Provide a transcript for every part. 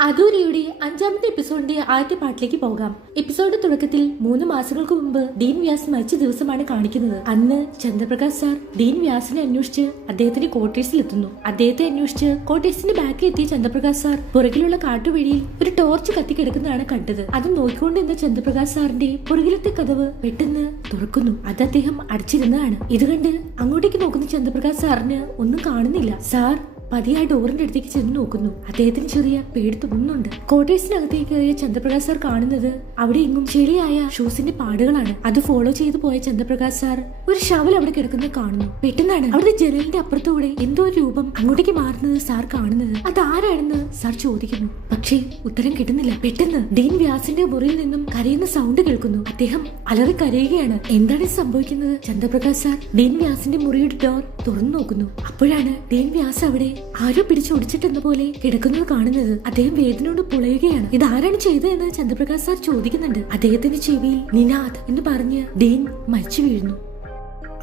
അധൂരിയുടെ അഞ്ചാമത്തെ എപ്പിസോഡിന്റെ ആദ്യത്തെ പാട്ടിലേക്ക് പോകാം. എപ്പിസോഡ് തുടക്കത്തിൽ മൂന്ന് മാസങ്ങൾക്ക് മുമ്പ് ഡീൻ വ്യാസ് മരിച്ച ദിവസമാണ് കാണിക്കുന്നത്. അന്ന് ചന്ദ്രപ്രകാശ് സാർ ഡീൻ വ്യാസിനെ അന്വേഷിച്ച് അദ്ദേഹത്തിന്റെ ക്വാർട്ടേഴ്സിൽ എത്തുന്നു. അദ്ദേഹത്തെ അന്വേഷിച്ച് ക്വാർട്ടേഴ്സിന്റെ ബാക്കിൽ എത്തിയ ചന്ദ്രപ്രകാശ് സാർ പുറകിലുള്ള കാട്ടുവഴിയിൽ ഒരു ടോർച്ച് കത്തിക്കിടക്കുന്നതാണ് കണ്ടത്. അത് നോക്കിക്കൊണ്ടിരുന്ന ചന്ദ്രപ്രകാശ് സാറിന്റെ പുറകിലത്തെ കഥവ് പെട്ടെന്ന് തുറക്കുന്നു. അത് അദ്ദേഹം അടച്ചിരുന്നതാണ്. ഇത് കണ്ട് അങ്ങോട്ടേക്ക് നോക്കുന്ന ചന്ദ്രപ്രകാശ് സാറിന് ഒന്നും കാണുന്നില്ല. സാർ പതിയെ ആ ഡോറിന്റെ അടുത്തേക്ക് ചെന്ന് നോക്കുന്നു. അദ്ദേഹത്തിന് ചെറിയ പേടി തോന്നുന്നുണ്ട് ക്വാർട്ടേഴ്സിനകത്തേക്ക് കയറിയ ചന്ദ്രപ്രകാശ് സാർ കാണുന്നത് അവിടെ ഇങ്ങും ചെളിയായ ഷൂസിന്റെ പാടുകളാണ്. അത് ഫോളോ ചെയ്ത് പോയ ചന്ദ്രപ്രകാശ് സാർ ഒരു ഷവൽ അവിടെ കിടക്കുന്നത് കാണുന്നു. പെട്ടെന്നാണ് അവിടെ ജനലിന്റെ അപ്പുറത്തൂടെ എന്തോ ഒരു രൂപം അങ്ങോട്ടേക്ക് മാറുന്നത് സാർ കാണുന്നത്. അത് ആരാണെന്ന് സാർ ചോദിക്കുന്നു. പക്ഷേ ഉത്തരം കിട്ടുന്നില്ല. പെട്ടെന്ന് ഡീൻ വ്യാസിന്റെ മുറിയിൽ നിന്നും കരയുന്ന സൗണ്ട് കേൾക്കുന്നു. അദ്ദേഹം അലറി കരയുകയാണ് എന്താണ് സംഭവിക്കുന്നത്? ചന്ദ്രപ്രകാശ് സാർ ഡീൻ വ്യാസിന്റെ മുറിയുടെ ഡോർ തുറന്നു നോക്കുന്നു. അപ്പോഴാണ് ഡീൻ വ്യാസ് അവിടെ ആരോ പിടിച്ചൊടിച്ചിട്ടെന്ന പോലെ കിടക്കുന്നത് കാണുന്നത് അദ്ദേഹം വേദനയോട് പുളയുകയാണ്. ഇത് ആരാണ് ചെയ്തതെന്ന് ചന്ദ്രപ്രകാശ് സാർ ചോദിക്കുന്നുണ്ട്. അദ്ദേഹത്തിന്റെ ചെവിയിൽ നിനാദ് എന്ന് പറഞ്ഞ് ഡീൻ മരിച്ചു വീഴുന്നു.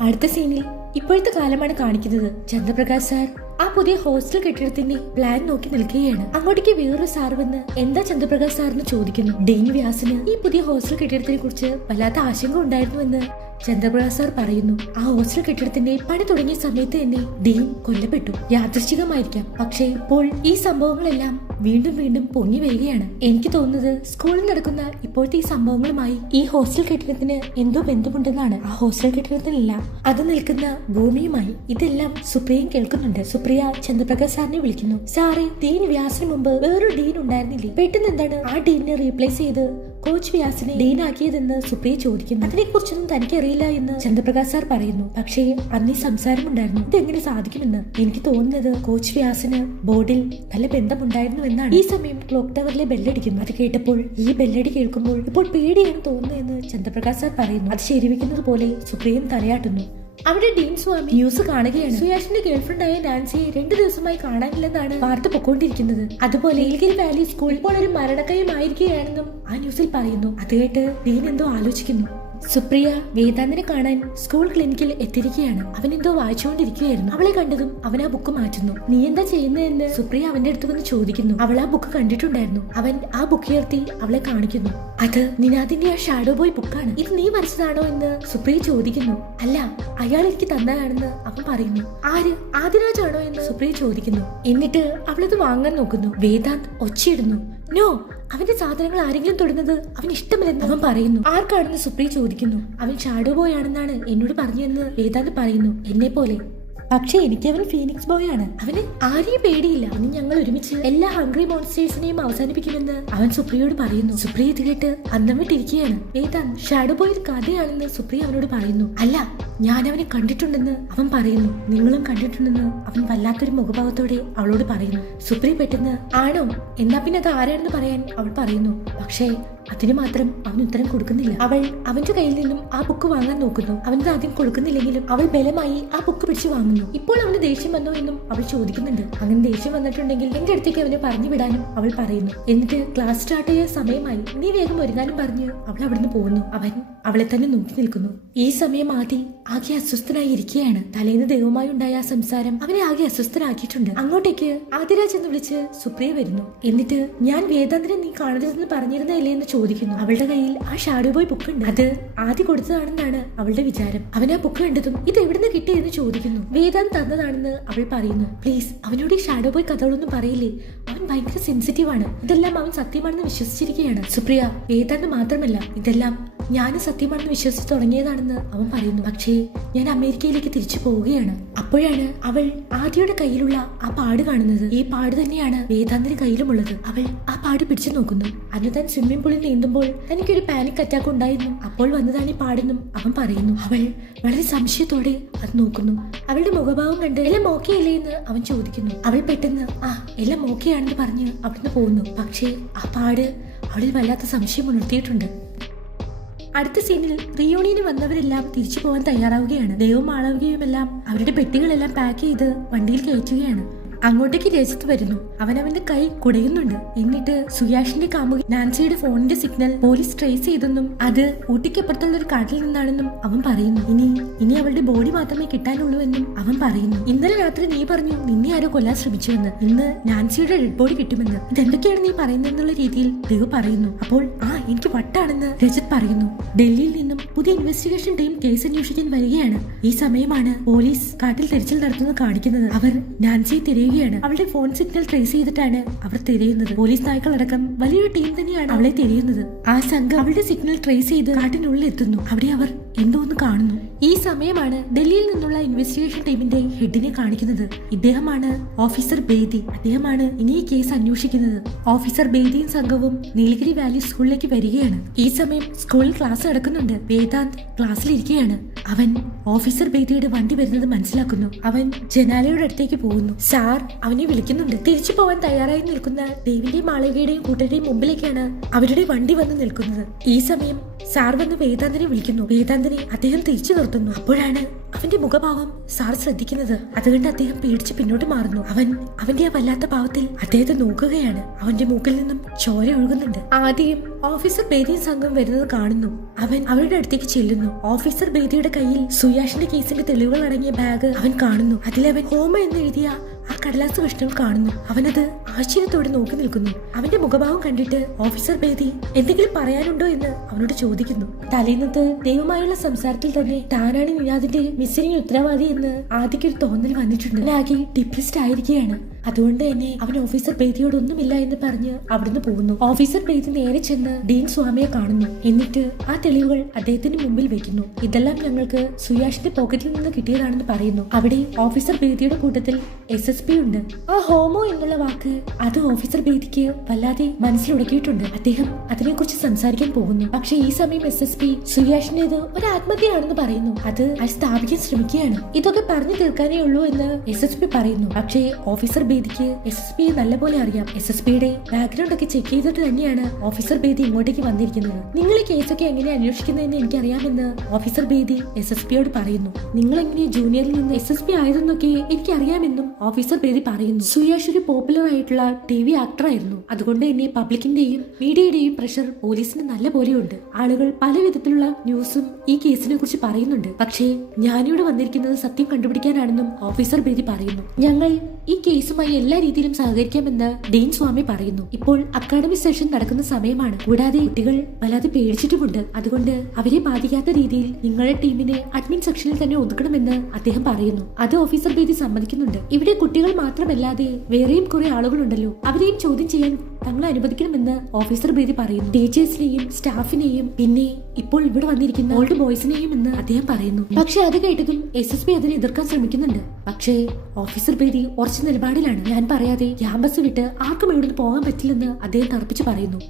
അടുത്ത സീനിൽ ഇപ്പോഴത്തെ കാലമാണ് കാണിക്കുന്നത്. ചന്ദ്രപ്രകാശ് സാർ ആ പുതിയ ഹോസ്റ്റൽ കെട്ടിടത്തിന്റെ പ്ലാൻ നോക്കി നിൽക്കുകയാണ്. അങ്ങോട്ടേക്ക് വേറൊരു സാർ വന്ന് എന്താ ചന്ദ്രപ്രകാശ് സാറിന് ചോദിക്കുന്നു. ഡെയിൻ വ്യാസിന് ഈ പുതിയ ഹോസ്റ്റൽ കെട്ടിടത്തിനെ കുറിച്ച് വല്ലാത്ത ആശങ്ക ഉണ്ടായിരുന്നുവെന്ന് ചന്ദ്രപ്രകാശ് സാർ പറയുന്നു ആ ഹോസ്റ്റൽ കെട്ടിടത്തിന്റെ പണി തുടങ്ങിയ സമയത്ത് തന്നെ ഡീൻ കൊല്ലപ്പെട്ടു. യാദൃശ്ചികമായിരിക്കാം. പക്ഷേ ഇപ്പോൾ ഈ സംഭവങ്ങളെല്ലാം വീണ്ടും വീണ്ടും പൊങ്ങി വരികയാണ്. എനിക്ക് തോന്നുന്നത് സ്കൂളിൽ നടക്കുന്ന ഇപ്പോഴത്തെ ഈ സംഭവങ്ങളുമായി ഈ ഹോസ്റ്റൽ കെട്ടിടത്തിന് എന്തോ ബന്ധമുണ്ടെന്നാണ്. ആ ഹോസ്റ്റൽ കെട്ടിടത്തിനെല്ലാം അത് നിൽക്കുന്ന ഭൂമിയുമായി ഇതെല്ലാം സുപ്രിയയും കേൾക്കുന്നുണ്ട്. സുപ്രിയ ചന്ദ്രപ്രകാശ് സാറിനെ വിളിക്കുന്നു. സാറേ ഡീൻ വ്യാസിന് മുമ്പ് വേറൊരു ഡീൻ ഉണ്ടായിരുന്നില്ലേ? പെട്ടെന്ന് എന്താണ് ആ ഡീനിനെ റീപ്ലേസ് ചെയ്ത് കോച്ച് വ്യാസിനെ ഡീനാക്കിയതെന്ന് സുപ്രിയ ചോദിക്കുന്നു. അതിനെ കുറിച്ചൊന്നും തനിക്കറിയില്ല എന്ന് ചന്ദ്രപ്രകാശ് സാർ പറയുന്നു. പക്ഷേ അന്ന് ഈ സംസാരമുണ്ടായിരുന്നു. ഇതെങ്ങനെ സാധിക്കുമെന്ന് എനിക്ക് തോന്നുന്നത് കോച്ച് വ്യാസിന് ബോർഡിൽ നല്ല ബന്ധമുണ്ടായിരുന്നു എന്നാണ്. ഈ സമയം ക്ലോക്ക് ടവറിലെ ബെല്ലടിക്കുന്നു. അത് കേട്ടപ്പോൾ ഈ ബെല്ലടി കേൾക്കുമ്പോൾ ഇപ്പോൾ പേടിയാണ് തോന്നുന്നതെന്ന് ചന്ദ്രപ്രകാശ് സാർ പറയുന്നു. അത് ശരിവെക്കുന്നത് പോലെ സുപ്രിയയും തലയാട്ടുന്നു. അവിടെ ഡീൻ സ്വാമി ന്യൂസ് കാണുകയാണ്. സുയാഷിന്റെ ആയ നാൻസിയെ രണ്ടു ദിവസമായി കാണാനില്ലെന്നാണ് വാർത്ത പൊക്കോണ്ടിരിക്കുന്നത്. അതുപോലെ ഏൽഗിരി വാലി സ്കൂൾ ഇപ്പോൾ ഒരു മരണക്കയമായിരിക്കുകയാണെന്നും ആ ന്യൂസിൽ പറയുന്നു. അത് കേട്ട് ഡീൻ എന്തോ ആലോചിക്കുന്നു. സുപ്രിയ വേദാന്തിനെ കാണാൻ സ്കൂൾ ക്ലിനിക്കിൽ എത്തിയിരിക്കുകയാണ്. അവൻ എന്തോ വായിച്ചുകൊണ്ടിരിക്കുകയായിരുന്നു. അവളെ കണ്ടതും അവൻ ആ ബുക്ക് മാറ്റുന്നു. നീ എന്താ ചെയ്യുന്നതെന്ന് സുപ്രിയ അവന്റെ അടുത്ത് വന്ന് ചോദിക്കുന്നു. അവൾ ആ ബുക്ക് കണ്ടിട്ടുണ്ടായിരുന്നു. അവൻ ആ ബുക്ക് ഉയർത്തി അവളെ കാണിക്കുന്നു. അത് നിനാദിന്റെ ആ ഷാഡോ ബോയ് ബുക്കാണ് ഇത് നീ വരച്ചതാണോ എന്ന്? സുപ്രിയ ചോദിക്കുന്നു. അല്ല അയാൾ എനിക്ക് തന്നതാണെന്ന് അവൻ പറയുന്നു. ആര്? ആദിരാജാണോ? എന്ന് സുപ്രിയ ചോദിക്കുന്നു. എന്നിട്ട് അവളത് വാങ്ങാൻ നോക്കുന്നു. വേദാന്ത് ഒച്ചയിടുന്നു. നോ അവന്റെ സാധനങ്ങൾ ആരെങ്കിലും തൊടുന്നത് അവൻ ഇഷ്ടമില്ലെന്ന് അവൻ പറയുന്നു. ആർക്കാണെന്ന് സുപ്രിയ ചോദിക്കുന്നു. അവൻ ഷാഡോ ബോയ് ആണെന്നാണ് എന്നോട് പറഞ്ഞതെന്ന് വേദാന്ത് പറയുന്നു. എന്നെ പോലെ പക്ഷെ എനിക്ക് അവൻ ഫീനിക്സ് ബോയ് ആണ് അവന് ആരെയും പേടിയില്ല. അവന് ഞങ്ങൾ ഒരുമിച്ച് എല്ലാ ഹംഗ്രി മോൺസ്റ്റേഴ്സിനെയും അവസാനിപ്പിക്കുമെന്ന് അവൻ സുപ്രിയോട് പറയുന്നു. സുപ്രിയ ഇത് കേട്ട് അന്നം വിട്ടിരിക്കുകയാണ്. ഏതാൻ ഷാഡോ ബോയ് കഥയാണെന്ന് സുപ്രിയ അവനോട് പറയുന്നു. അല്ല ഞാൻ അവനെ കണ്ടിട്ടുണ്ടെന്ന് അവൻ പറയുന്നു. നിങ്ങളും കണ്ടിട്ടുണ്ടെന്ന് അവൻ വല്ലാത്തൊരു മുഖഭാവത്തോടെ അവളോട് പറയുന്നു. സുപ്രിയ പെട്ടെന്ന് ആണോ? എന്നാ പിന്നെ അത് ആരാണെന്ന് പറയാൻ? അവൾ പറയുന്നു. പക്ഷേ അതിന് മാത്രം അവൻ ഉത്തരം കൊടുക്കുന്നില്ല. അവൾ അവന്റെ കയ്യിൽ നിന്നും ആ ബുക്ക് വാങ്ങാൻ നോക്കുന്നു. അവനത് ആദ്യം കൊടുക്കുന്നില്ലെങ്കിലും അവൾ ബലമായി ആ ബുക്ക് പിടിച്ചു വാങ്ങുന്നു. ഇപ്പോൾ അവന് ദേഷ്യം വന്നോ എന്നും അവൾ ചോദിക്കുന്നുണ്ട്. അങ്ങനെ ദേഷ്യം വന്നിട്ടുണ്ടെങ്കിൽ എന്റെ അടുത്തേക്ക് അവനെ പറഞ്ഞു വിടാനും അവൾ പറയുന്നു. എന്നിട്ട് ക്ലാസ് സ്റ്റാർട്ട് ചെയ്യാൻ സമയമായി നീ വേഗം ഒരുങ്ങാനും പറഞ്ഞു അവൾ അവിടുന്ന് പോകുന്നു. അവൻ അവളെ തന്നെ നോക്കി നിൽക്കുന്നു. ഈ സമയം ആദി ആകെ അസ്വസ്ഥനായി ഇരിക്കുകയാണ്. തലേന്ന് ദൈവമായി ഉണ്ടായ സംസാരം അവനെ ആകെ അസ്വസ്ഥനാക്കിയിട്ടുണ്ട്. അങ്ങോട്ടേക്ക് ആദിരാജ് എന്ന് വിളിച്ച് സുപ്രിയ വരുന്നു. എന്നിട്ട് ഞാൻ വേദാന്തിനെ നീ കാണരുതെന്ന് പറഞ്ഞിരുന്നില്ലേ എന്ന് ചോദിക്കുന്നു. അവളുടെ കയ്യിൽ ആ ഷാഡോ ബോയ് ബുക്ക് ഉണ്ട്. അത് ആദ്യ കൊടുത്തതാണെന്നാണ് അവളുടെ വിചാരം. അവൻ ആ ബുക്ക് കണ്ടതും ഇത് എവിടുന്ന് കിട്ടിയെന്ന് ചോദിക്കുന്നു. വേദാന്ത് തന്നതാണെന്ന് അവൾ പറയുന്നു. പ്ലീസ് അവനോട് ഈ ഷാഡോ ബോയ് കഥകളൊന്നും പറയില്ലേ? അവൻ ഭയങ്കര സെൻസിറ്റീവ് ആണ്. ഇതെല്ലാം അവൻ സത്യമാണെന്ന് വിശ്വസിച്ചിരിക്കുകയാണ്. സുപ്രിയ വേദാന്ത് മാത്രമല്ല ഇതെല്ലാം ഞാൻ സത്യമാണെന്ന് വിശ്വസിച്ച് തുടങ്ങിയതാണെന്ന് അവൻ പറയുന്നു. പക്ഷേ ഞാൻ അമേരിക്കയിലേക്ക് തിരിച്ചു പോവുകയാണ്. അപ്പോഴാണ് അവൾ ആദ്യയുടെ കയ്യിലുള്ള ആ പാട് കാണുന്നത്. ഈ പാട് തന്നെയാണ് വേദാന്തിന് കയ്യിലുമുള്ളത്. അവൾ ആ പാട് പിടിച്ചു നോക്കുന്നു. അന്ന് താൻ സ്വിമ്മിംഗ് പൂളിൽ നീന്തുമ്പോൾ തനിക്കൊരു പാനിക് അറ്റാക്ക് ഉണ്ടായിരുന്നു. അപ്പോൾ വന്നതാണ് ഈ പാടെന്നും അവൻ പറയുന്നു. അവൾ വളരെ സംശയത്തോടെ അത് നോക്കുന്നു. അവളുടെ മുഖഭാവം കണ്ട് എല്ലാം ഓക്കെ എന്ന് അവൻ ചോദിക്കുന്നു. അവൾ പെട്ടെന്ന് ആ എല്ലാം ഓക്കെ ആണെന്ന് പറഞ്ഞ് അവിടുന്ന് പോകുന്നു പക്ഷേ ആ പാട് അവളിൽ വല്ലാത്ത സംശയം ഉണർത്തിയിട്ടുണ്ട്. അടുത്ത സീനിൽ റിയൂണിയന് വന്നവരെല്ലാം തിരിച്ചു പോകാൻ തയ്യാറാവുകയാണ്. ദൈവം എല്ലാം അവരുടെ പെട്ടികളെല്ലാം പാക്ക് ചെയ്ത് വണ്ടിയിൽ കയറ്റുകയാണ്. അങ്ങോട്ടേക്ക് രജിത്ത് വരുന്നു. അവൻ അവന്റെ കൈ കുടയുന്നുണ്ട്. എന്നിട്ട് സുയാഷിന്റെ കാമുകി നാൻസിയുടെ ഫോണിന്റെ സിഗ്നൽ പോലീസ് ട്രേസ് ചെയ്തെന്നും അത് ഊട്ടിക്കപ്പുറത്തുള്ള ഒരു കാട്ടിൽ നിന്നാണെന്നും അവൻ പറയുന്നു. ഇനി ഇനി അവളുടെ ബോഡി മാത്രമേ കിട്ടാനുള്ളൂ എന്നും അവൻ പറയുന്നു. ഇന്നലെ രാത്രി നീ പറഞ്ഞു നിന്നെ ആരോ കൊല്ലാൻ ശ്രമിച്ചുവെന്ന്. ഇന്ന് നാൻസിയുടെ ഡെഡ് ബോഡി കിട്ടുമെന്ന്. ഇതെന്തൊക്കെയാണ് നീ പറയുന്നത് എന്നുള്ള രീതിയിൽ ദേവ് പറയുന്നു. അപ്പോൾ ആ എനിക്ക് വട്ടാണെന്ന് രജത് പറയുന്നു. ഡൽഹിയിൽ നിന്നും പുതിയ ഇൻവെസ്റ്റിഗേഷൻ ടീം കേസ് അന്വേഷിക്കാൻ വരികയാണ്. ഈ സമയമാണ് പോലീസ് കാട്ടിൽ തെരച്ചിൽ നടത്തുന്നത് കാണിക്കുന്നത്. അവർ നാൻസിയെ തിരയുകയാണ്. അവളുടെ ഫോൺ സിഗ്നൽ ട്രേസ് ചെയ്തിട്ടാണ് അവർ തിരയുന്നത്. പോലീസ് നായ്ക്കളടക്കം വലിയൊരു ടീം തന്നെയാണ് അവളെ തിരയുന്നത്. ആ സംഘം അവളുടെ സിഗ്നൽ ട്രേസ് ചെയ്ത് കാട്ടിനുള്ളിൽ എത്തുന്നു. അവിടെ അവർ എന്തോ ഒന്ന് കാണുന്നു. ഈ സമയമാണ് ഡൽഹിയിൽ നിന്നുള്ള ഇൻവെസ്റ്റിഗേഷൻ ടീമിന്റെ ഹെഡിനെ കാണിക്കുന്നത്. ഇദ്ദേഹമാണ് ഓഫീസർ ബേദി. അദ്ദേഹമാണ് ഇനി ഈ കേസ് അന്വേഷിക്കുന്നത്. ഓഫീസർ ബേദിയും സംഘവും നീലഗിരി വാലി സ്കൂളിലേക്ക് വരികയാണ്. ഈ സമയം സ്കൂളിൽ ക്ലാസ് നടക്കുന്നുണ്ട്. വേദാന്ത് ക്ലാസ്സിലിരിക്കുകയാണ് അവൻ ഓഫീസർ ബേദിയുടെ വണ്ടി വരുന്നത് മനസ്സിലാക്കുന്നു. അവൻ ജനാലയുടെ അടുത്തേക്ക് പോകുന്നു. സാർ അവനെ വിളിക്കുന്നുണ്ട്. തിരിച്ചു പോവാൻ തയ്യാറായി നിൽക്കുന്ന ദേവിന്റെയും മാളവികയുടെയും കൂട്ടരുടെയും മുമ്പിലേക്കാണ് അവരുടെ വണ്ടി വന്ന് നിൽക്കുന്നത്. ഈ സമയം സാർ വന്ന് വേദാന്തനെ വിളിക്കുന്നു. വേദാന്തിനെ അദ്ദേഹം തിരിച്ചു നിർത്തുന്നു അപ്പോഴാണ് അവന്റെ മുഖഭാവം സാർ ശ്രദ്ധിക്കുന്നത് അതുകൊണ്ട് അദ്ദേഹം പേടിച്ച് പിന്നോട്ട് മാറുന്നു. അവൻ അവന്റെ ആ വല്ലാത്ത ഭാവത്തിൽ അദ്ദേഹത്തെ നോക്കുകയാണ്. അവന്റെ മൂക്കിൽ നിന്നും ചോര ഒഴുകുന്നുണ്ട്. ആദ്യം ഓഫീസർ ബേദിയും സംഘം വരുന്നത് കാണുന്നു. അവൻ അവരുടെ അടുത്തേക്ക് ചെല്ലുന്നു. ഓഫീസർ ബേദിയുടെ കയ്യിൽ സുയാഷിന്റെ കേസിന്റെ തെളിവുകൾ അടങ്ങിയ ബാഗ് അവൻ കാണുന്നു. അതിലവൻ ഹോമ എന്ന് എഴുതിയ ആ കടലാസ് കഷ്ണം കാണുന്നു. അവനത് ആശ്ചര്യത്തോടെ നോക്കി നിൽക്കുന്നു. അവന്റെ മുഖഭാവം കണ്ടിട്ട് ഓഫീസർ ബേദി എന്തെങ്കിലും പറയാനുണ്ടോ എന്ന് അവനോട് ചോദിക്കുന്നു. തലേന്നത്ത് ദൈവമായുള്ള സംസാരത്തിൽ തന്നെ താനാണ് നിനാദിന്റെ മിസ്സിംഗ് ഉത്തരവാദി എന്ന് ആദ്യക്കൊരു തോന്നൽ വന്നിട്ടുണ്ട്. ആകെ ഡിപ്രസ്ഡ് ആയിരിക്കുകയാണ്. അതുകൊണ്ട് തന്നെ അവൻ ഓഫീസർ ബേദിയോട് ഒന്നുമില്ല എന്ന് പറഞ്ഞ് അവിടുന്ന് പോകുന്നു. ഓഫീസർ ബേദി നേരെ ചെന്ന് ഡീൻ സ്വാമിയെ കാണുന്നു. എന്നിട്ട് ആ തെളിവുകൾ അദ്ദേഹത്തിന് മുമ്പിൽ വെക്കുന്നു. ഇതെല്ലാം ഞങ്ങൾക്ക് സുയാഷിന്റെ പോക്കറ്റിൽ നിന്ന് കിട്ടിയതാണെന്ന് പറയുന്നു. അവിടെ ഓഫീസർ ബേദിയുടെ കൂട്ടത്തിൽ എസ് എസ് പി ഉണ്ട്. ആ ഹോമോ എന്നുള്ള വാക്ക് അത് ഓഫീസർ ബേദിക്ക് വല്ലാതെ മനസ്സിലുടക്കിയിട്ടുണ്ട്. അദ്ദേഹം അതിനെക്കുറിച്ച് സംസാരിക്കാൻ പോകുന്നു. പക്ഷേ ഈ സമയം എസ് എസ് പി സുയാഷിന്റേത് ഒരു ആത്മഹത്യയാണെന്ന് പറയുന്നു. അത് അത് സ്ഥാപിക്കാൻ ശ്രമിക്കുകയാണ്. ഇതൊക്കെ പറഞ്ഞു തീർക്കാനേ ഉള്ളൂ എന്ന് എസ് എസ് പി പറയുന്നു. പക്ഷേ ഓഫീസർ ബേദിക്ക് എസ് എസ് പിയെ നല്ലപോലെ അറിയാം. എസ് എസ് പിയുടെ ബാക്ക്ഗ്രൗണ്ട് ഒക്കെ ചെക്ക് ചെയ്തിട്ട് തന്നെയാണ് ഓഫീസർ ബേദി ഇങ്ങോട്ടേക്ക് വന്നിരിക്കുന്നത്. നിങ്ങൾ ഈ കേസൊക്കെ എങ്ങനെ അന്വേഷിക്കുന്നതെന്ന് എനിക്കറിയാമെന്ന് ഓഫീസർ ബേദി എസ് എസ് പിയോട് പറയുന്നു. നിങ്ങൾ എങ്ങനെ ജൂനിയറിൽ നിന്ന് എസ് എസ് പി ആയതെന്നൊക്കെ എനിക്കറിയാമെന്നും ഓഫീസർ ബേദി പറയുന്നു. സുയാഷ് ഒരു പോപ്പുലർ ആയിട്ടുള്ള ടി വി ആക്ടർ ആയിരുന്നു. അതുകൊണ്ട് തന്നെ പബ്ലിക്കിന്റെയും മീഡിയയുടെയും പ്രഷർ പോലീസിന് നല്ല പോലെയുണ്ട്. ആളുകൾ പല വിധത്തിലുള്ള ന്യൂസും ഈ കേസിനെ കുറിച്ച് പറയുന്നുണ്ട്. പക്ഷേ ഞാനിവിടെ വന്നിരിക്കുന്നത് സത്യം കണ്ടുപിടിക്കാനാണെന്നും ഓഫീസർ ബേദി പറയുന്നു. ഞങ്ങൾ ഈ കേസുമായി എല്ലാ രീതിയിലും സഹകരിക്കാമെന്ന് ഡീൻ സ്വാമി പറയുന്നു. ഇപ്പോൾ അക്കാഡമിക് സെഷൻ നടക്കുന്ന സമയമാണ്. കൂടാതെ കുട്ടികൾ വല്ലാതെ പേടിച്ചിട്ടുമുണ്ട്. അതുകൊണ്ട് അവരെ ബാധിക്കാത്ത രീതിയിൽ നിങ്ങളുടെ ടീമിനെ അഡ്മിൻ സെക്ഷനിൽ തന്നെ ഒതുക്കണമെന്ന് അദ്ദേഹം പറയുന്നു. അത് ഓഫീസർ ബേദി സമ്മതിക്കുന്നുണ്ട്. ഇവിടെ കുട്ടികൾ മാത്രമല്ലാതെ വേറെയും കുറെ ആളുകളുണ്ടല്ലോ. അവരെയും ചോദ്യം ചെയ്യാൻ തങ്ങളെ അനുവദിക്കണമെന്ന് ഓഫീസർ ബേദി പറയുന്നു. ടീച്ചേഴ്സിനെയും സ്റ്റാഫിനെയും പിന്നെ ഇപ്പോൾ ഇവിടെ വന്നിരിക്കുന്ന ഓൾഡ് ബോയ്സിനെയും എന്ന് അദ്ദേഹം പറയുന്നു. പക്ഷെ അത് കേട്ടതും എസ് എസ് പി അതിനെ എതിർക്കാൻ ശ്രമിക്കുന്നുണ്ട്. പക്ഷേ ഓഫീസർ ബേദി ഉറച്ച നിലപാടിലാണ്. ഞാൻ പറയാതെ ക്യാമ്പസ് വിട്ട് ആർക്കും ഇവിടുന്ന് പോകാൻ പറ്റില്ലെന്ന് അദ്ദേഹം തറപ്പിച്ച് പറയുന്നു.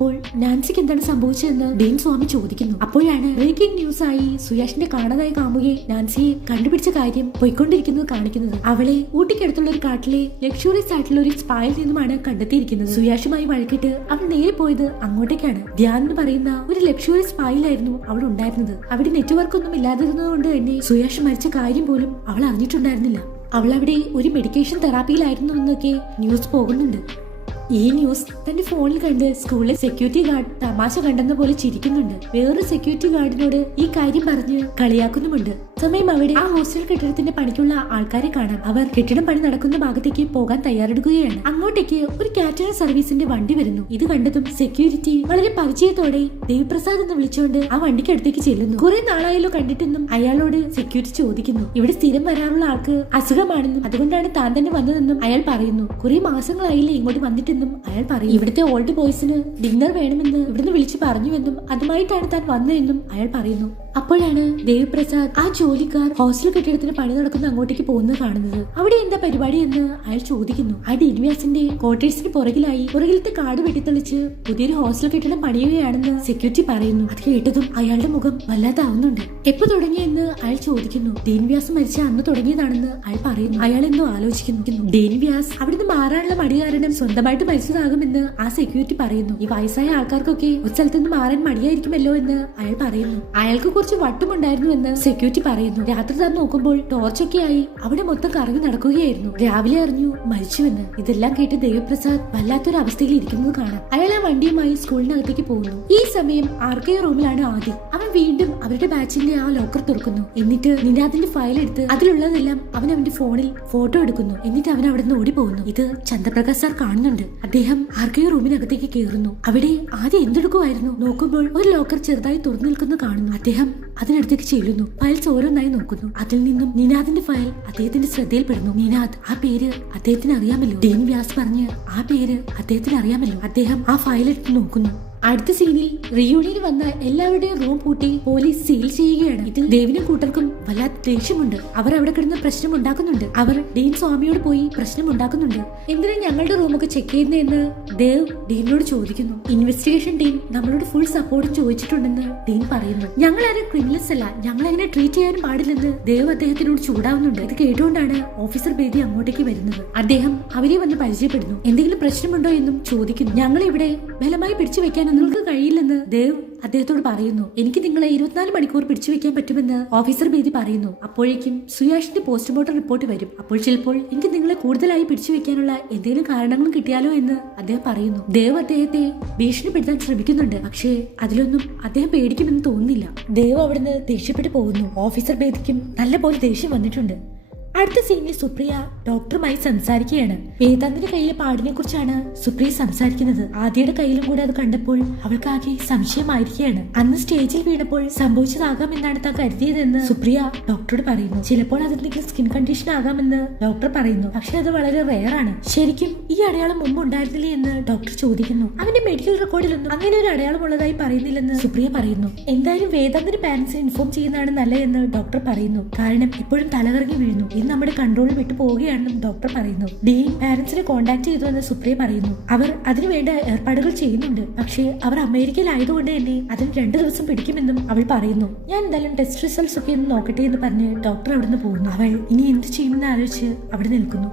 അപ്പോൾ നാൻസിക്ക് എന്താണ് സംഭവിച്ചതെന്ന് ഡീൻ സ്വാമി ചോദിക്കുന്നു. അപ്പോഴാണ് ബ്രേക്കിംഗ് ന്യൂസ് ആയി സുയാഷിന്റെ കാണാതായ കാമുകയെ നാൻസിയെ കണ്ടുപിടിച്ച കാര്യം പോയിക്കൊണ്ടിരിക്കുന്നത് കാണിക്കുന്നത്. അവളെ ഊട്ടിക്കടുത്തുള്ള ഒരു കാട്ടിലെ ലക്ഷറിയസ് ആയിട്ടുള്ള ഒരു സ്പായിൽ നിന്നുമാണ് കണ്ടെത്തിയിരിക്കുന്നത്. സുയാഷുമായി വഴക്കിട്ട് അവൾ നേരെ പോയത് അങ്ങോട്ടേക്കാണ്. ധ്യാൻ എന്ന് പറയുന്ന ഒരു ലക്ഷറി സ്പായിലായിരുന്നു അവൾ ഉണ്ടായിരുന്നത്. അവിടെ നെറ്റ്വർക്ക് ഒന്നും ഇല്ലാതിരുന്നത് കൊണ്ട് തന്നെ സുയാഷ് മരിച്ച കാര്യം പോലും അവൾ അറിഞ്ഞിട്ടുണ്ടായിരുന്നില്ല. അവൾ അവിടെ ഒരു മെഡിക്കേഷൻ തെറാപ്പിയിലായിരുന്നു എന്നൊക്കെ ന്യൂസ് പോകുന്നുണ്ട്. ഈ ന്യൂസ് തന്റെ ഫോണിൽ കണ്ട് സ്കൂളിലെ സെക്യൂരിറ്റി ഗാർഡ് തമാശ കണ്ടെന്ന പോലെ ചിരിക്കുന്നുണ്ട്. വേറൊരു സെക്യൂരിറ്റി ഗാർഡിനോട് ഈ കാര്യം പറഞ്ഞ് കളിയാക്കുന്നുമുണ്ട്. സമയം അവിടെ ആ ഹോസ്റ്റൽ കെട്ടിടത്തിന്റെ പണിക്കുള്ള ആൾക്കാരെ കാണാം. അവർ കെട്ടിടം പണി നടക്കുന്ന ഭാഗത്തേക്ക് പോകാൻ തയ്യാറെടുക്കുകയാണ്. അങ്ങോട്ടേക്ക് ഒരു കാറ്ററിംഗ് സർവീസിന്റെ വണ്ടി വരുന്നു. ഇത് കണ്ടതും സെക്യൂരിറ്റി വളരെ പരിചയത്തോടെ ദേവിപ്രസാദ് എന്ന് വിളിച്ചുകൊണ്ട് ആ വണ്ടിക്ക് അടുത്തേക്ക് ചെല്ലുന്നു. കുറെ നാളായല്ലോ കണ്ടിട്ടെന്നും അയാളോട് സെക്യൂരിറ്റി ചോദിക്കുന്നു. ഇവിടെ സ്ഥിരം വരാനുള്ള ആൾക്ക് അസുഖമാണെന്നും അതുകൊണ്ടാണ് താൻ തന്നെ വന്നതെന്നും അയാൾ പറയുന്നു. കുറെ മാസങ്ങളായില്ലേ ഇങ്ങോട്ട് വന്നിട്ടെന്നും. അയാൾ പറയും ഇവിടുത്തെ ഓൾഡ് ബോയ്സിന് ഡിന്നർ വേണമെന്ന് ഇവിടുന്ന് വിളിച്ചു പറഞ്ഞുവെന്നും അതുമായിട്ടാണ് താൻ വന്നതെന്നും അയാൾ പറയുന്നു. അപ്പോഴാണ് ദേവിപ്രസാദ് ആ ജോലിക്കാർ ഹോസ്റ്റൽ കെട്ടിടത്തിന് പണി നടക്കുന്ന അങ്ങോട്ടേക്ക് പോകുന്നത് കാണുന്നത്. അവിടെ എന്താ പരിപാടി എന്ന് അയാൾ ചോദിക്കുന്നു. ആ ഡിൻവ്യാസിന്റെ ക്വാർട്ടേഴ്സിന് പുറകിലായി പുറകിലത്തെ കാട് വെട്ടിത്തെളിച്ച് പുതിയൊരു ഹോസ്റ്റൽ കെട്ടിടം പണിയുകയാണെന്ന് സെക്യൂരിറ്റി പറയുന്നു. അത് കേട്ടതും അയാളുടെ മുഖം വല്ലാതാവുന്നുണ്ട്. എപ്പോ തുടങ്ങിയെന്ന് അയാൾ ചോദിക്കുന്നു. ഡീൻവ്യാസ് മരിച്ച അന്ന് തുടങ്ങിയതാണെന്ന് അയാൾ പറയുന്നു. അയാൾ എന്തോ ആലോചിക്കുന്നു. ഡീൻവ്യാസ് അവിടുന്ന് മാറാനുള്ള മടി കാരണം സ്വന്തമായിട്ട് മരിച്ചതാകുമെന്ന് ആ സെക്യൂരിറ്റി പറയുന്നു. ഈ വയസ്സായ ആൾക്കാർക്കൊക്കെ ഒരു സ്ഥലത്ത് നിന്ന് മാറാൻ മടിയായിരിക്കുമല്ലോ എന്ന് അയാൾ പറയുന്നു. അയാൾക്ക് കുറച്ച് വട്ടുമുണ്ടായിരുന്നു എന്ന് സെക്യൂരിറ്റി പറയുന്നു. രാത്രി താൻ നോക്കുമ്പോൾ ടോർച്ചൊക്കെ ആയി. അവിടെ മൊത്തം കറങ്ങി നടക്കുകയായിരുന്നു. രാവിലെ അറിഞ്ഞു മരിച്ചുവെന്ന്. ഇതെല്ലാം കേട്ട് ദേവപ്രസാദ് വല്ലാത്തൊരു അവസ്ഥയിൽ ഇരിക്കുന്നത് കാണാം. അയാൾ ആ വണ്ടിയുമായി സ്കൂളിനകത്തേക്ക് പോകുന്നു. ഈ സമയം ആർ കെ റൂമിലാണ് ആദി. അവൻ വീണ്ടും അവരുടെ ബാച്ചിന്റെ ആ ലോക്കർ തുറക്കുന്നു. എന്നിട്ട് നിനാദിന്റെ ഫയൽ എടുത്ത് അതിലുള്ളതെല്ലാം അവൻ അവന്റെ ഫോണിൽ ഫോട്ടോ എടുക്കുന്നു. എന്നിട്ട് അവൻ അവിടെ നിന്ന് ഓടി പോകുന്നു ഇത് ചന്ദ്രപ്രകാശ് സാർ കാണുന്നുണ്ട്. അദ്ദേഹം ആർ കെ റൂമിനകത്തേക്ക് കയറുന്നു അവിടെ ആദ്യം എന്തെടുക്കുമായിരുന്നു നോക്കുമ്പോൾ ഒരു ലോക്കർ ചെറുതായി തുറന്നു നിൽക്കുന്നു കാണുന്നു. അദ്ദേഹം അതിനടുത്തേക്ക് ചെല്ലുന്നു. ഫയൽസ് ഓരോന്നായി നോക്കുന്നു. അതിൽ നിന്നും നിനാദിന്റെ ഫയൽ അദ്ദേഹത്തിന്റെ ശ്രദ്ധയിൽപ്പെടുന്നു. നിനാദ് ആ പേര് അദ്ദേഹത്തിന് അറിയാമല്ലോ. ഡീൻ വ്യാസ് പറഞ്ഞ് ആ പേര് അദ്ദേഹത്തിന് അറിയാമല്ലോ. അദ്ദേഹം ആ ഫയൽ എടുത്ത് നോക്കുന്നു. അടുത്ത സീനിൽ റിയൂണിയൻ വന്ന എല്ലാവരുടെയും റൂം പൂട്ടി പോലീസ് സീൽ ചെയ്യുകയാണ്. ഇതിൽ ദേവിനും കൂട്ടർക്കും വല്ലാത്ത ദേഷ്യമുണ്ട്. അവർ അവിടെ കിടന്ന് പ്രശ്നം ഉണ്ടാക്കുന്നുണ്ട്. അവർ ഡീൻ സ്വാമിയോട് പോയി പ്രശ്നം ഉണ്ടാക്കുന്നുണ്ട്. എന്തിനാ ഞങ്ങളുടെ റൂമൊക്കെ ചെക്ക് ചെയ്യുന്നതെന്ന് ദേവ് ഡീനോട് ചോദിക്കുന്നു. ഇൻവെസ്റ്റിഗേഷൻ ടീം നമ്മളോട് ഫുൾ സപ്പോർട്ട് ചോദിച്ചിട്ടുണ്ടെന്ന് ഡീൻ പറയുന്നു. ഞങ്ങൾ ആരും ക്രിമിനൽസ് അല്ല. ഞങ്ങൾ അങ്ങനെ ട്രീറ്റ് ചെയ്യാനും പാടില്ലെന്ന് ദേവ് അദ്ദേഹത്തിനോട് ചൂടാവുന്നുണ്ട്. ഇത് കേട്ടുകൊണ്ടാണ് ഓഫീസർ ബേദി അങ്ങോട്ടേക്ക് വരുന്നത്. അദ്ദേഹം അവരെ വന്ന് പരിചയപ്പെടുന്നു. എന്തെങ്കിലും പ്രശ്നമുണ്ടോ എന്നും ചോദിക്കുന്നു. ഞങ്ങൾ ഇവിടെ ബലമായി പിടിച്ചു വെക്കാൻ നിങ്ങൾക്ക് കഴിയില്ലെന്ന് ദേവ് അദ്ദേഹത്തോട് പറയുന്നു. എനിക്ക് നിങ്ങളെ ഇരുപത്തിനാല് മണിക്കൂർ പിടിച്ചു വെക്കാൻ പറ്റുമെന്ന് ഓഫീസർ ബേദി പറയുന്നു. അപ്പോഴേക്കും സുയാഷിന്റെ പോസ്റ്റ്മോർട്ടം റിപ്പോർട്ട് വരും. അപ്പോൾ ചിലപ്പോൾ എനിക്ക് നിങ്ങളെ കൂടുതലായി പിടിച്ചു വെക്കാനുള്ള എന്തെങ്കിലും കാരണങ്ങളും കിട്ടിയാലോ എന്ന് അദ്ദേഹം പറയുന്നു. ദേവ് അദ്ദേഹത്തെ ഭീഷണിപ്പെടുത്താൻ ശ്രമിക്കുന്നുണ്ട്. പക്ഷേ അതിലൊന്നും അദ്ദേഹം പേടിക്കുമെന്ന് തോന്നുന്നില്ല. ദേവ് അവിടുന്ന് ദേഷ്യപ്പെട്ടു പോകുന്നു. ഓഫീസർ ബേദിക്കും നല്ലപോലെ ദേഷ്യം വന്നിട്ടുണ്ട്. അടുത്ത സീനിൽ സുപ്രിയ ഡോക്ടറുമായി സംസാരിക്കുകയാണ്. വേദാന്തിന്റെ കയ്യിലെ പാടിനെ കുറിച്ചാണ് സുപ്രിയ സംസാരിക്കുന്നത്. ആദ്യയുടെ കയ്യിലും കൂടെ അത് കണ്ടപ്പോൾ അവൾക്കാകെ സംശയമായിരിക്കുകയാണ്. അന്ന് സ്റ്റേജിൽ വീണപ്പോൾ സംഭവിച്ചതാകാം എന്നാണ് താൻ കരുതിയതെന്ന് സുപ്രിയ ഡോക്ടറോട് പറയുന്നു. ചിലപ്പോൾ അതെന്തെങ്കിലും സ്കിൻ കണ്ടീഷൻ ആകാമെന്ന് ഡോക്ടർ പറയുന്നു. പക്ഷെ അത് വളരെ റെയർ ആണ്. ശരിക്കും ഈ അടയാളം മുമ്പ് ഉണ്ടായിരുന്നില്ലേ എന്ന് ഡോക്ടർ ചോദിക്കുന്നു. അവന്റെ മെഡിക്കൽ റെക്കോർഡിലൊന്നും അങ്ങനെ ഒരു അടയാളം ഉള്ളതായി പറയുന്നില്ലെന്ന് സുപ്രിയ പറയുന്നു. എന്തായാലും വേദാന്തിന്റെ പാരന്റ്സിനെ ഇൻഫോം ചെയ്യുന്നതാണ് നല്ലതെന്ന് ഡോക്ടർ പറയുന്നു. കാരണം എപ്പോഴും തലകറങ്ങി വീഴുന്നു. ഇത് നമ്മുടെ കൺട്രോളിൽ വിട്ടു പോവുകയാണെന്നും ഡോക്ടർ പറയുന്നു. ഡീൻ പാരന്റ്സിനെ കോൺടാക്ട് ചെയ്തുവെന്ന് സുപ്രിയ പറയുന്നു. അവർ അതിനുവേണ്ട ഏർപ്പാടുകൾ ചെയ്യുന്നുണ്ട്. പക്ഷേ അവർ അമേരിക്കയിലായതുകൊണ്ട് തന്നെ അതിന് രണ്ടു ദിവസം പിടിക്കുമെന്നും അവൾ പറയുന്നു. ഞാൻ എന്തായാലും ടെസ്റ്റ് റിസൾട്ട്സ് ഒക്കെ ഒന്ന് നോക്കട്ടെ എന്ന് പറഞ്ഞ് ഡോക്ടർ അവിടുന്ന് പോകുന്നു. അവൾ ഇനി എന്ത് ചെയ്യുമെന്ന് ആലോചിച്ച് അവിടെ നിൽക്കുന്നു.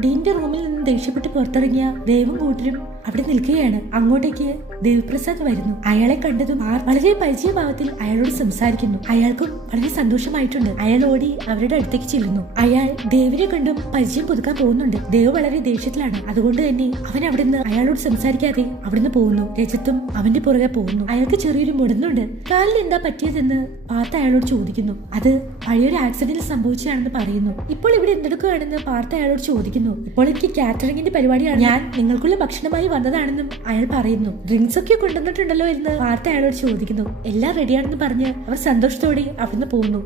ഡീന്റെ റൂമിൽ നിന്ന് ദേഷ്യപ്പെട്ട് പുറത്തിറങ്ങിയ ദേവും കൂട്ടരും അവിടെ നിൽക്കുകയാണ്. അങ്ങോട്ടേക്ക് ദേവിപ്രസാദ് വരുന്നു. അയാളെ കണ്ടതും ആർ വളരെ പരിചയഭാവത്തിൽ അയാളോട് സംസാരിക്കുന്നു. അയാൾക്കും വളരെ സന്തോഷമായിട്ടുണ്ട്. അയാൾ ഓടി അവരുടെ അടുത്തേക്ക് ചെല്ലുന്നു. അയാൾ ദേവിനെ കണ്ടും പരിചയം പുതുക്കാൻ പോകുന്നുണ്ട്. ദേവ് വളരെ ദേഷ്യത്തിലാണ്. അതുകൊണ്ട് തന്നെ അവൻ അവിടുന്ന് അയാളോട് സംസാരിക്കാതെ അവിടുന്ന് പോകുന്നു. രജത്തും അവന്റെ പുറകെ പോകുന്നു. അയാൾക്ക് ചെറിയൊരു മുടന്നുണ്ട് കാലിൽ എന്താ പറ്റിയതെന്ന് പാർത്ത അയാളോട് ചോദിക്കുന്നു. അത് പഴയൊരു ആക്സിഡന്റ് സംഭവിച്ചതാണെന്ന് പറയുന്നു. ഇപ്പോൾ ഇവിടെ എന്തെടുക്കുകയാണെന്ന് പാർത്ത അയാളോട് ചോദിക്കുന്നു. ഇപ്പോൾ എനിക്ക് കാറ്ററിംഗിന്റെ പരിപാടിയാണ്. ഞാൻ നിങ്ങൾക്കുള്ള ഭക്ഷണമായി വന്നതാണെന്നും അയാൾ പറയുന്നു. ഡ്രിങ്ക്സ് ഒക്കെ കൊണ്ടുവന്നിട്ടുണ്ടല്ലോ എന്ന് വാർത്ത അയാളോട് ചോദിക്കുന്നു. എല്ലാം റെഡിയാണെന്ന് പറഞ്ഞ് അവർ സന്തോഷത്തോടെ അവിടുന്ന് പോകുന്നു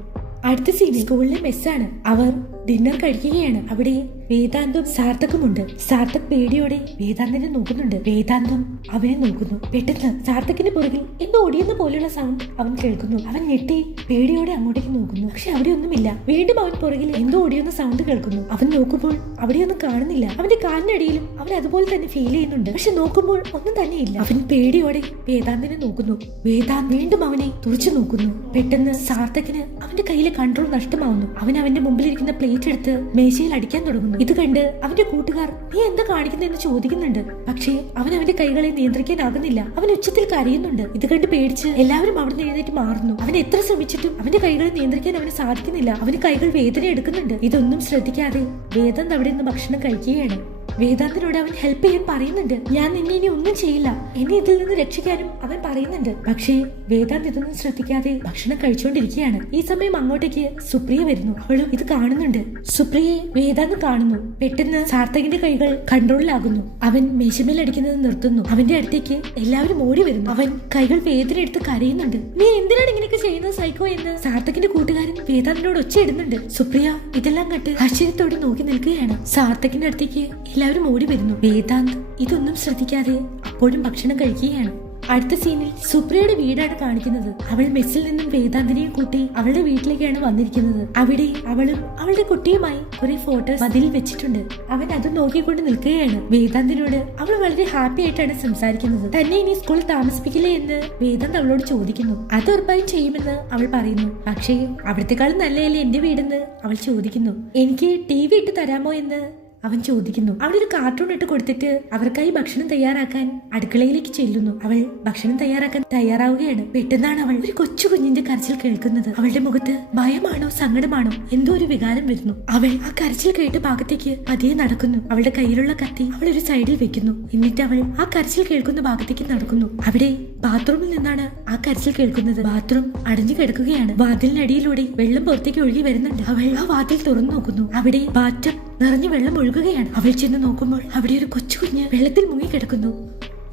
അടുത്ത സീൻ സ്കൂളിലെ മെസ്സാണ് അവർ ഡിന്നർ കഴിക്കുകയാണ്. അവിടെ വേദാന്തും സാർത്ഥകുമുണ്ട് സാർത്ഥക് പേടിയോടെ വേദാന്തിനെ നോക്കുന്നുണ്ട്. വേദാന്തും അവനെ നോക്കുന്നു. പെട്ടെന്ന് സാർത്ഥകിന് പുറകിൽ എന്തോ ഓടിയെന്ന പോലെയുള്ള സൗണ്ട് അവൻ കേൾക്കുന്നു. അവൻ ഞെട്ടി പേടിയോടെ അങ്ങോട്ടേക്ക് നോക്കുന്നു. പക്ഷെ അവിടെ ഒന്നുമില്ല. വീണ്ടും അവൻ പുറകിൽ എന്തോ ഓടിയെന്ന സൗണ്ട് കേൾക്കുന്നു. അവൻ നോക്കുമ്പോൾ അവിടെ ഒന്നും കാണുന്നില്ല. അവന്റെ കാലിനടിയിലും അവൻ അതുപോലെ തന്നെ ഫീൽ ചെയ്യുന്നുണ്ട്. പക്ഷെ നോക്കുമ്പോൾ ഒന്നും തന്നെ ഇല്ല അവൻ പേടിയോടെ വേദാന്തിനെ നോക്കുന്നു. വേദാന്ത് വീണ്ടും അവനെ തുറച്ചു നോക്കുന്നു. പെട്ടെന്ന് സാർത്ഥകിന് അവന്റെ കയ്യിലെ കൺട്രോൾ നഷ്ടമാവുന്നു. അവൻ അവന്റെ മുമ്പിലിരിക്കുന്ന പ്ലേറ്റ് മേശയിൽ അടിക്കാൻ തുടങ്ങുന്നു. ഇത് കണ്ട് അവന്റെ കൂട്ടുകാർ നീ എന്താ കാണിക്കുന്നതെന്ന് ചോദിക്കുന്നുണ്ട്. പക്ഷേ അവൻ അവന്റെ കൈകളെ നിയന്ത്രിക്കാനാകുന്നില്ല. അവൻ ഉച്ചത്തിൽ കരയുന്നുണ്ട്. ഇത് കണ്ട് പേടിച്ച് എല്ലാവരും അവിടെ എഴുന്നേറ്റ് മാറുന്നു. അവൻ എത്ര ശ്രമിച്ചിട്ടും അവന്റെ കൈകളെ നിയന്ത്രിക്കാൻ അവന് സാധിക്കുന്നില്ല. അവന് കൈകൾ വേദന എടുക്കുന്നുണ്ട് ഇതൊന്നും ശ്രദ്ധിക്കാതെ വേദന അവിടെ നിന്ന് ഭക്ഷണം കഴിക്കുകയാണ്. വേദാന്തിനോട് അവൻ ഹെൽപ്പ് ചെയ്യാൻ പറയുന്നുണ്ട്. ഞാൻ നിന്നെ ഇനി ഒന്നും ചെയ്യില്ല. എന്നെ ഇതിൽ നിന്ന് രക്ഷിക്കാനും അവൻ പറയുന്നുണ്ട്. പക്ഷേ വേദാന്ത് ഇതൊന്നും ശ്രദ്ധിക്കാതെ ഭക്ഷണം കഴിച്ചുകൊണ്ടിരിക്കുകയാണ് ഈ സമയം അങ്ങോട്ടേക്ക് സുപ്രിയ വരുന്നു. അവളും ഇത് കാണുന്നുണ്ട്. സുപ്രിയെ വേദാന്ത് കാണുന്നു. പെട്ടെന്ന് സാർത്ഥകിന്റെ കൈകൾ കൺട്രോളിലാകുന്നു അവൻ മേശമേൽ അടിക്കുന്നത് നിർത്തുന്നു. അവന്റെ അടുത്തേക്ക് എല്ലാവരും ഓടി വരുന്നു. അവൻ കൈകൾ വേദന എടുത്ത് കരയുന്നുണ്ട്. നീ എന്തിനാണ് ഇങ്ങനെയൊക്കെ ചെയ്യുന്നത് സൈക്കോ എന്ന് സാർത്ഥകിന്റെ കൂട്ടുകാരൻ വേദാന്തിനോട് ഒച്ചയിടുന്നുണ്ട്. സുപ്രിയ ഇതെല്ലാം കണ്ട് ആശ്ചര്യത്തോടെ നോക്കി നിൽക്കുകയാണ്. സാർത്ഥകിന്റെ അടുത്തേക്ക് എല്ലാവരും ഓടി വരുന്നു. വേദാന്ത് ഇതൊന്നും ശ്രദ്ധിക്കാതെ അപ്പോഴും ഭക്ഷണം കഴിക്കുകയാണ്. അടുത്ത സീനിൽ സുപ്രിയയുടെ വീടാണ് കാണിക്കുന്നത്. അവൾ മെസ്സിൽ നിന്നും വേദാന്തിനെയും കൂട്ടി അവളുടെ വീട്ടിലേക്കാണ് വന്നിരിക്കുന്നത്. അവിടെ അവളും അവളുടെ കുട്ടിയുമായി കുറെ ഫോട്ടോസ് മതിൽ വെച്ചിട്ടുണ്ട്. അവൻ അത് നോക്കിക്കൊണ്ട് നിൽക്കുകയാണ്. വേദാന്തിനോട് അവൾ വളരെ ഹാപ്പി ആയിട്ടാണ് സംസാരിക്കുന്നത്. തന്നെ ഇനി സ്കൂളിൽ താമസിപ്പിക്കില്ലേ എന്ന് വേദാന്ത് അവളോട് ചോദിക്കുന്നു. അത് ഉറപ്പായും ചെയ്യുമെന്ന് അവൾ പറയുന്നു. പക്ഷേ അവിടത്തെക്കാളും നല്ലതല്ലേ എന്റെ വീടെന്ന് അവൾ ചോദിക്കുന്നു. എനിക്ക് ടി വി ഇട്ട് തരാമോ എന്ന് അവൻ ചോദിക്കുന്നു അവിടെ ഒരു കാർട്ടൂൺ ഇട്ട് കൊടുത്തിട്ട് അവർക്കായി ഭക്ഷണം തയ്യാറാക്കാൻ അടുക്കളയിലേക്ക് ചെല്ലുന്നു. അവൾ ഭക്ഷണം തയ്യാറാക്കാൻ തയ്യാറാവുകയാണ്. പെട്ടെന്നാണ് അവൾ ഒരു കൊച്ചു കുഞ്ഞിന്റെ കരച്ചിൽ കേൾക്കുന്നത്. അവളുടെ മുഖത്ത് ഭയമാണോ സങ്കടമാണോ എന്തോ ഒരു വികാരം വരുന്നു. അവൾ ആ കരച്ചിൽ കേട്ട് ഭാഗത്തേക്ക് പതിയെ നടക്കുന്നു. അവളുടെ കയ്യിലുള്ള കത്തി അവൾ ഒരു സൈഡിൽ വെക്കുന്നു. എന്നിട്ട് അവൾ ആ കരച്ചിൽ കേൾക്കുന്ന ഭാഗത്തേക്ക് നടക്കുന്നു. അവിടെ ബാത്റൂമിൽ നിന്നാണ് ആ കരച്ചിൽ കേൾക്കുന്നത്. ബാത്റൂം അടഞ്ഞു കിടക്കുകയാണ്. വാതിലിനടിയിലൂടെ വെള്ളം പുറത്തേക്ക് ഒഴുകി വരുന്നുണ്ട്. അവൾ ആ വാതിൽ തുറന്നു നോക്കുന്നു. അവിടെ ബാറ്റം നിറഞ്ഞു വെള്ളം ഒഴുകുകയാണ്. അവൾ ചെന്ന് നോക്കുമ്പോൾ അവിടെ ഒരു കൊച്ചു കുഞ്ഞ് വെള്ളത്തിൽ മുങ്ങി കിടക്കുന്നു.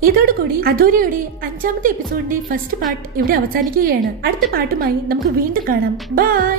ഇതോടുകൂടി അധൂരയുടെ അഞ്ചാമത്തെ എപ്പിസോഡിന്റെ ഫസ്റ്റ് പാർട്ട് ഇവിടെ അവസാനിക്കുകയാണ്. അടുത്ത പാട്ടുമായി നമുക്ക് വീണ്ടും കാണാം. ബൈ